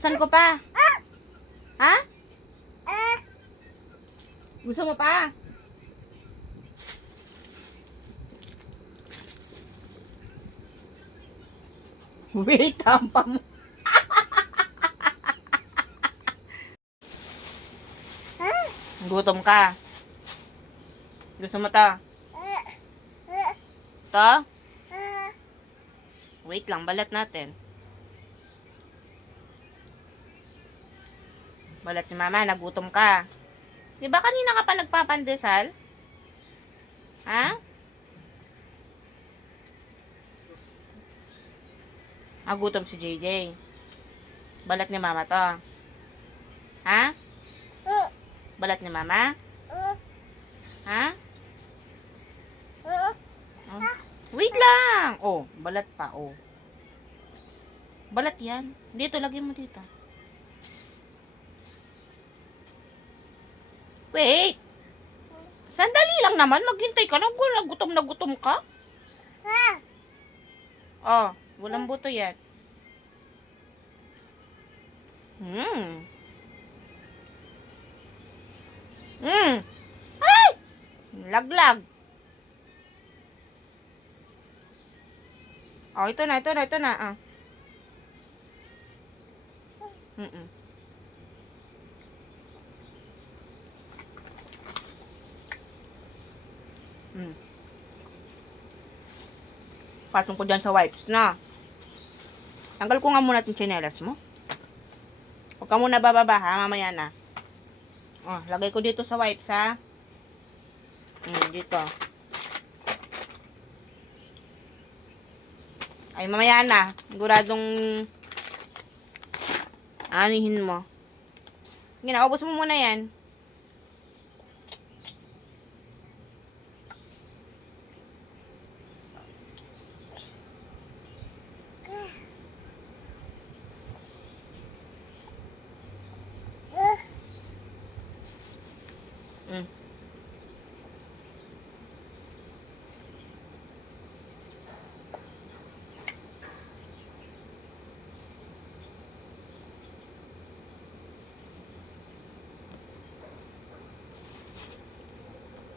Buksan ko pa. Ha? Gusto mo pa? Wait, tampa mo. Gutom ka. Gusto mo to? To? Wait lang, balat natin. Balat ni mama, nagutom ka. Di ba kanina ka pa nagpapandesal? Ha? Gutom si JJ. Balat ni mama to. Ha? Balat ni mama? Ha? Oh. Wait lang. Oh, balat pa. Oh. Balat yan. Dito, lagyan mo dito. Wait. Sandali lang naman. Maghintay ka lang. Gutom na gutom ka. Oh, walang buto yan. Ay! Laglag. Oh, ito na. Ah. Pasong ko dyan sa wipes na. Tanggal ko nga muna itong tsinelas mo. Huwag ka muna bababa ha, mamaya na. Oh, lagay ko dito sa wipes ha. Dito. Ay, mamaya na. Siguradong anihin mo. Ginaubos mo muna yan.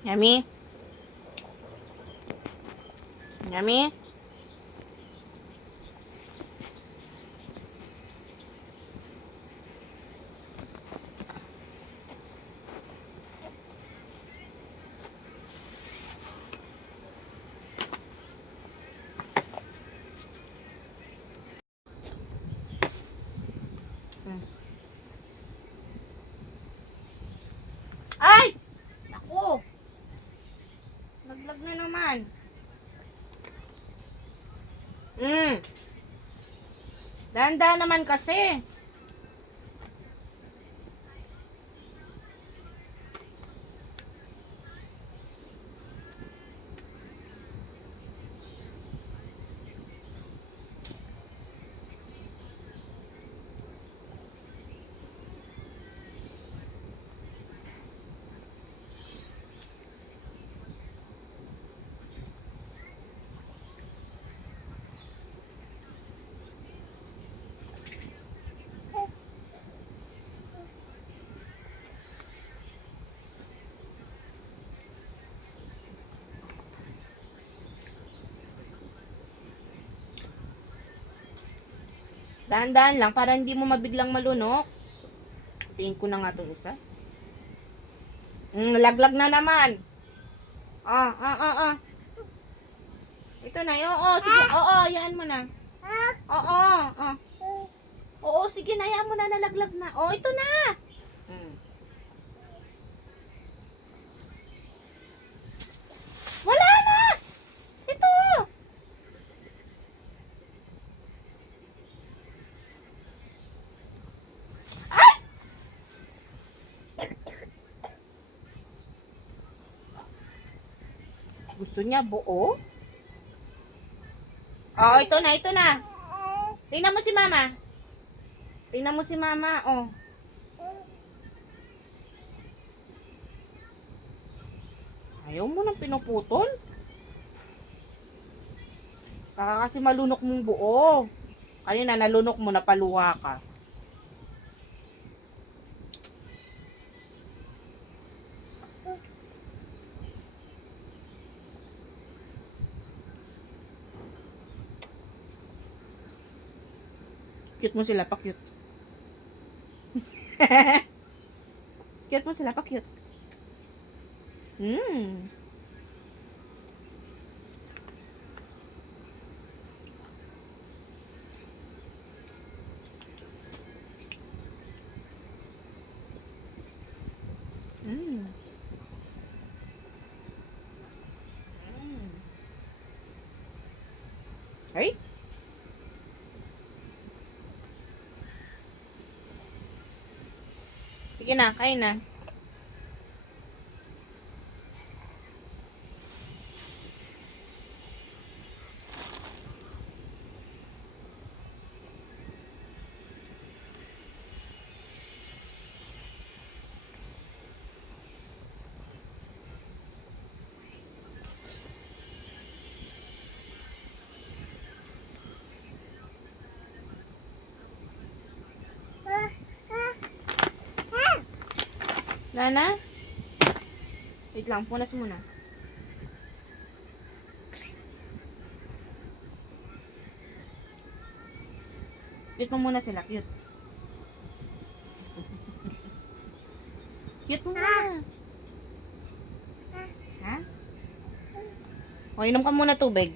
Yummy? Yummy? Ay! Naku! Laglag na naman. Dahan-dahan naman kasi. Dahan-dahan lang para hindi mo mabiglang malunok. Tingin ko na nga itong isa. Laglag na naman. Ito na yun. Oo, sige. Oo, hayaan mo na. Oo. Oo, sige na. Hayaan mo na, nalaglag na. Oo, ito na. Wala na. Ito. Gusto niya buo? Oh, ito na. Tingnan mo si mama. Tingnan mo si mama, oh. Ayaw mo nang pinuputol? Baka kasi malunok mong buo. Kanina nalunok mo, napaluha ka. Cute mo sila, pa-cute. Cute mo sila, pa-cute. Mm. Mm. Mm. Ay? Sige na, kain na. Nana? Wait lang, punas muna. Cute mo muna sila, cute. Cute mo muna. Ha? O, inom ka muna tubig.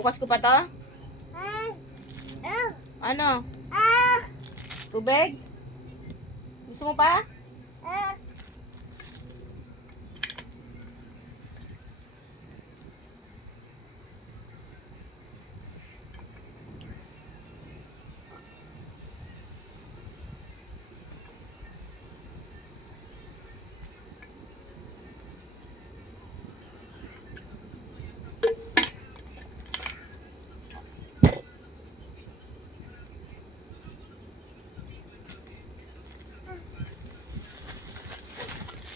Bukas ko pa to? Ano? Tubig? Gusto mo pa?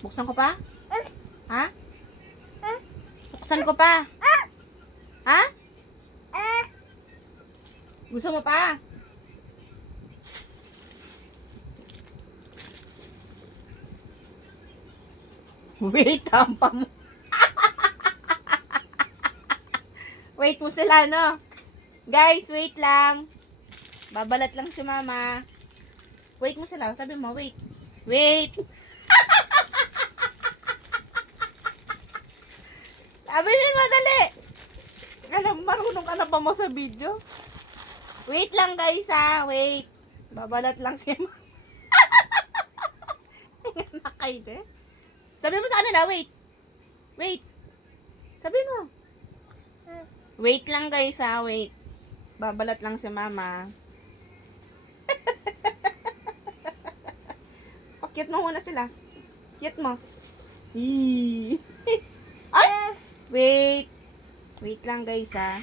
Buksan ko pa? Ha? Buksan ko pa? Ha? Gusto mo pa? Wait, tampa mo. Wait mo sila, no? Guys, wait lang. Babalat lang si mama. Wait mo sila. Sabi mo, wait. Wait. Sabi mo, madali. Alam, marunong ka na ba mo sa video? Wait lang, guys, ha. Wait. Babalat lang si mama. Nakay, sabi mo sa kanila, wait. Wait. Sabi mo. Wait lang, guys, ha. Wait. Babalat lang si mama. Cute mo muna sila. Cute mo. Ay! Wait. Wait lang, guys, ha.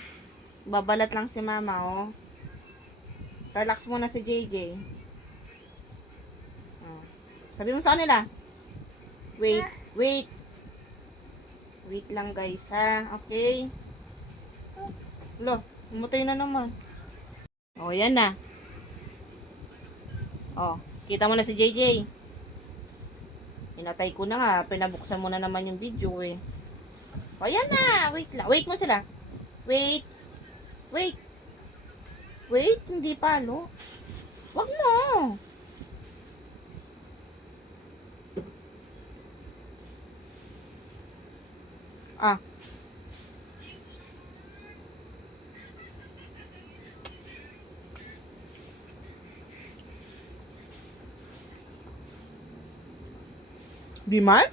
Babalat lang si mama, oh. Relax muna si JJ. Oh. Sabi mo sa kanila. Wait. Wait. Wait lang, guys, ha. Okay. Lo, umutay na naman. Oh, yan na. Oh, kita mo na si JJ. Inatay ko na nga. Pinabuksan mo na naman yung video, eh. O, yan na. Wait lang. Wait mo sila. Wait. Wait. Wait. Hindi pa, lo. Wag mo. Ah. Biman?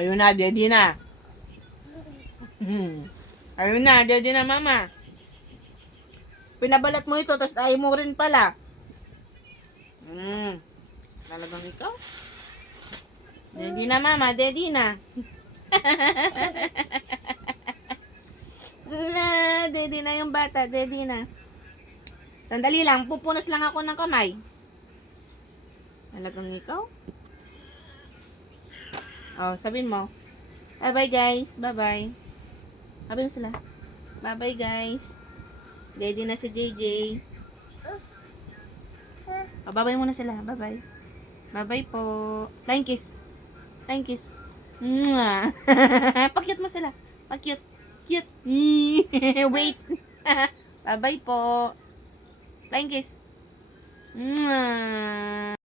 Ayun na, ready na. Ayun na, daddy na mama. Pinabalat mo ito, tapos ayaw mo rin pala. Talagang ikaw? Daddy na mama, daddy na. Daddy na yung bata, daddy na. Sandali lang, pupunas lang ako ng kamay. Talagang ikaw? Oh, sabihin mo. Bye-bye guys, bye-bye. Sabihin mo sila. Bye-bye guys. Daddy na si JJ. Oh, bye-bye muna sila, bye-bye. Bye-bye po. Flying kiss. Flying kiss. Mwah. Pakyut mo sila. Pakyut. Cute. Wait. Bye-bye po. Flying kiss. Mwah.